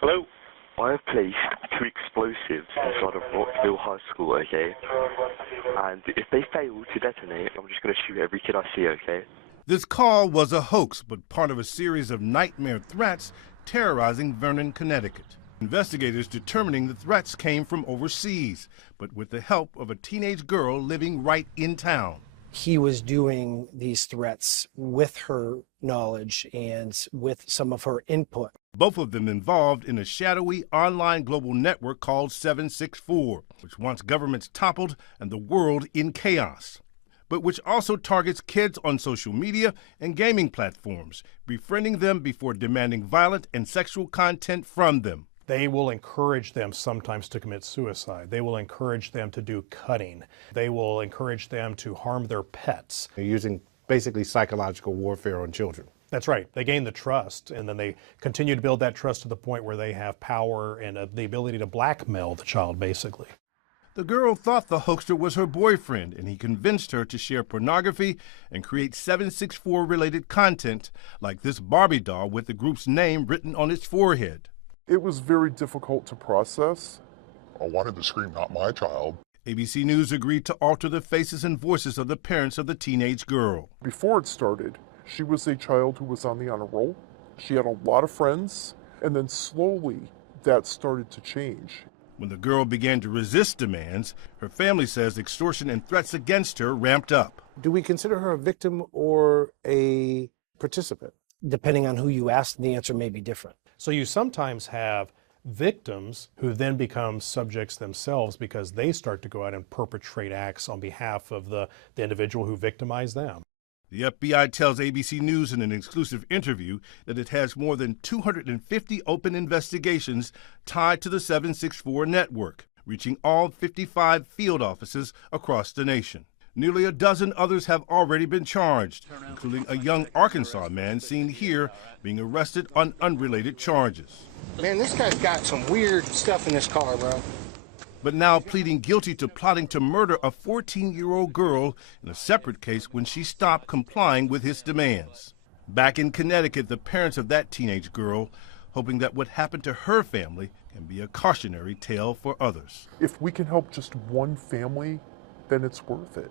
Hello? I have placed 2 explosives inside of Rockville High School, okay? And if they fail to detonate, I'm just going to shoot every kid I see, okay? This call was a hoax, but part of a series of nightmare threats terrorizing Vernon, Connecticut. Investigators determining the threats came from overseas, but with the help of a teenage girl living right in town. He was doing these threats with her knowledge and with some of her input. Both of them involved in a shadowy online global network called 764, which wants governments toppled and the world in chaos, but which also targets kids on social media and gaming platforms, befriending them before demanding violent and sexual content from them. They will encourage them sometimes to commit suicide. They will encourage them to do cutting. They will encourage them to harm their pets. They're using basically psychological warfare on children. That's right. They gain the trust, and then they continue to build that trust to the point where they have power and the ability to blackmail the child, basically. The girl thought the hoaxer was her boyfriend, and he convinced her to share pornography and create 764-related content, like this Barbie doll with the group's name written on its forehead. It was very difficult to process. I wanted to scream, "Not my child." ABC News agreed to alter the faces and voices of the parents of the teenage girl. Before it started, she was a child who was on the honor roll. She had a lot of friends, and then slowly that started to change. When the girl began to resist demands, her family says extortion and threats against her ramped up. Do we consider her a victim or a participant? Depending on who you ask, the answer may be different. So you sometimes have victims who then become subjects themselves because they start to go out and perpetrate acts on behalf of the individual who victimized them. The FBI tells ABC News in an exclusive interview that it has more than 250 open investigations tied to the 764 network, reaching all 55 field offices across the nation. Nearly a dozen others have already been charged, including a young Arkansas man seen here being arrested on unrelated charges. Man, this guy's got some weird stuff in this car, bro. But now pleading guilty to plotting to murder a 14-year-old girl in a separate case when she stopped complying with his demands. Back in Connecticut, the parents of that teenage girl hoping that what happened to her family can be a cautionary tale for others. If we can help just one family, then it's worth it.